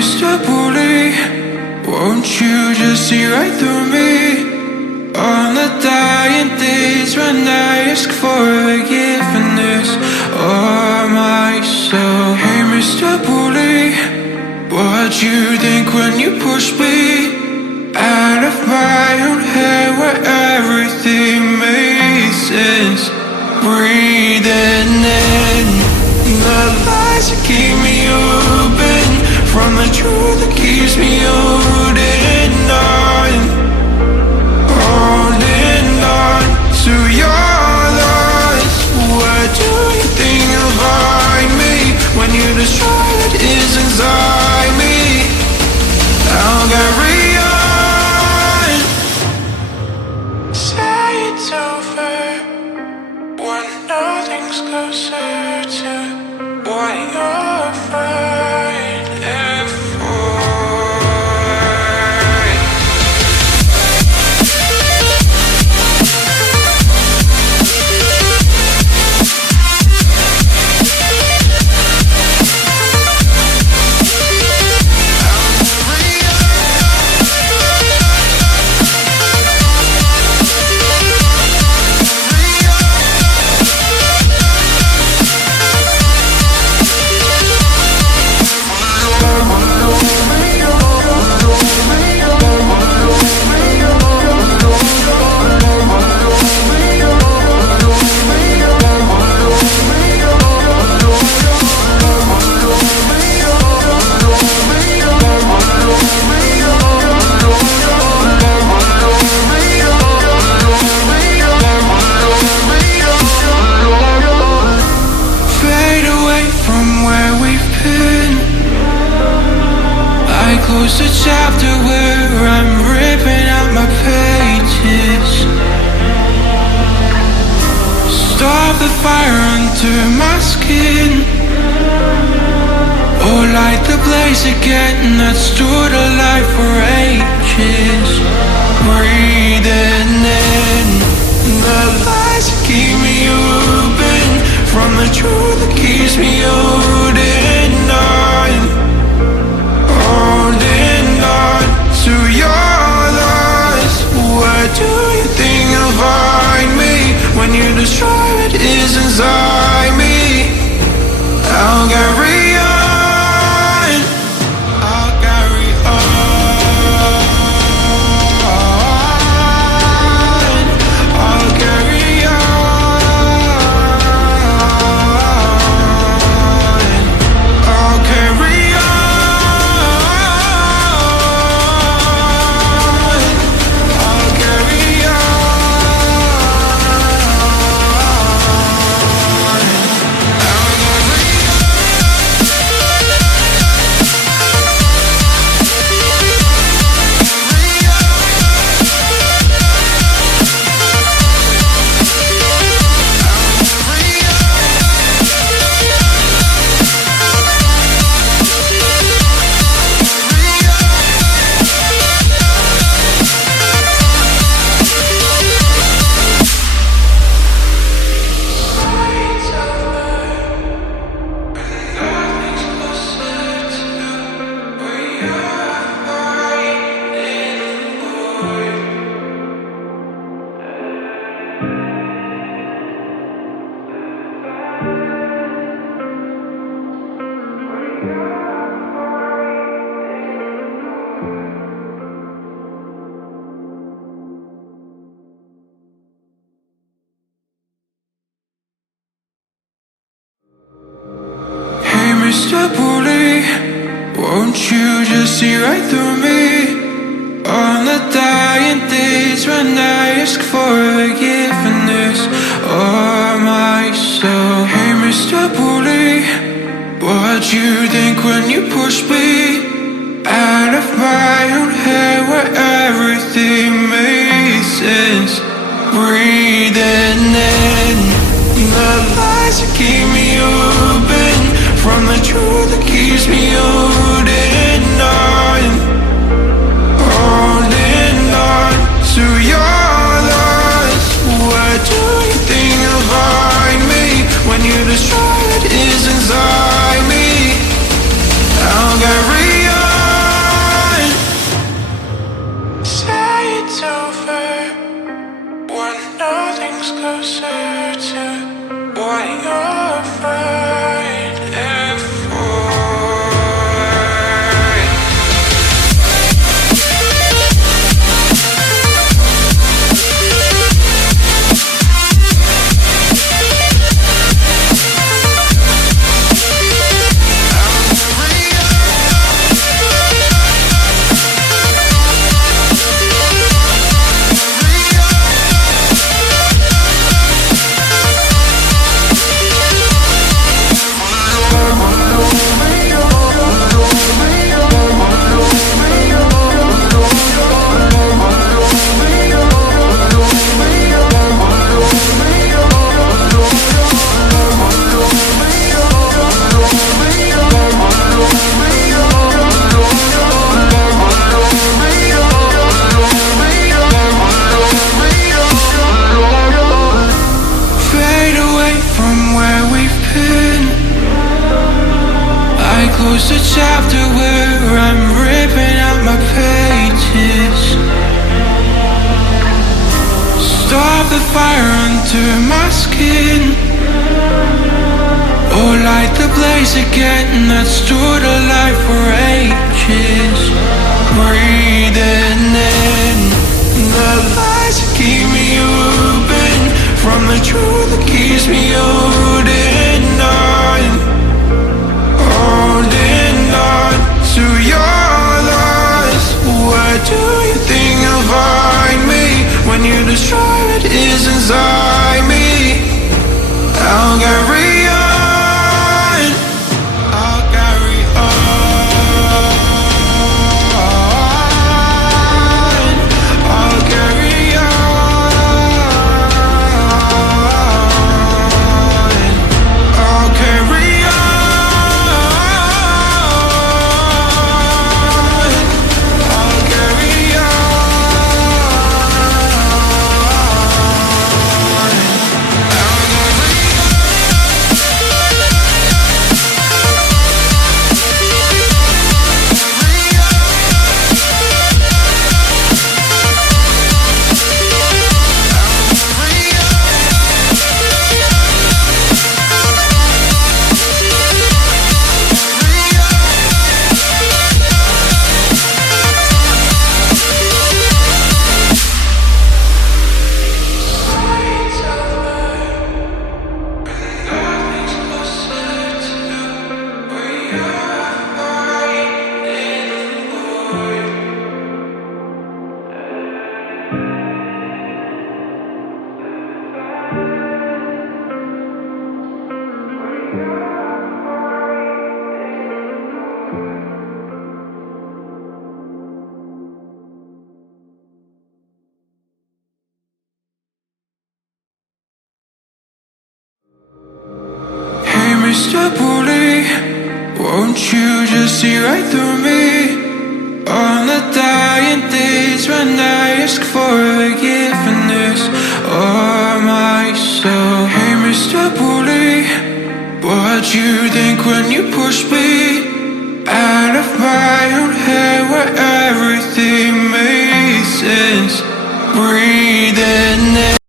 Mr. Bully, won't you just see right through me? On the dying days when I ask for forgiveness of myself. Hey Mr. Bully, what'd you think when you pushed me out of my own head where everything made sense? Breathing in the lies that keep me open from the truth that keeps me holding on to your loss. What do you think you'll find me when you destroy what is inside me? I'll carry on. Say it's over when nothing's closer to what you're fighting for. Close the chapter where I'm ripping out my pages. Stop the fire under my skin, or light the blaze again that stood alive for ages. Breathing in the lies that keep me open from the truth that keeps me holding on to your loss. What do you think you'll find me when you destroy what is inside me? I'll carry on. I'll carry on. I'll carry on. I'll carry on. Mr. Bully, won't you just see right through me? On the dying days when I ask for forgiveness of myself. Hey Mr. Bully, what'd you think when you pushed me out of my own head where everything made sense? Breathing in the lies that keep me open from the truth that keeps me holding on to your loss. What do you think you'll find me when you destroy what is inside me? I'll carry on. close the chapter where I'm ripping out my pages. Stop the fire under my skin, or light the blaze again that stood alive for ages. Breathing in the lies that keep me open, from the truth that keeps me holding on, holding on to your loss. Where do you think you'll find me when you destroy what is inside me? I'll carry on, I'll carry on, I'll carry on, I'll carry on, I'll carry Mr. Bully, won't you just see right through me? On the dying days when I ask for forgiveness of myself. Hey Mr. Bully, what'd you think when you pushed me out of my own head where everything made sense? Breathing in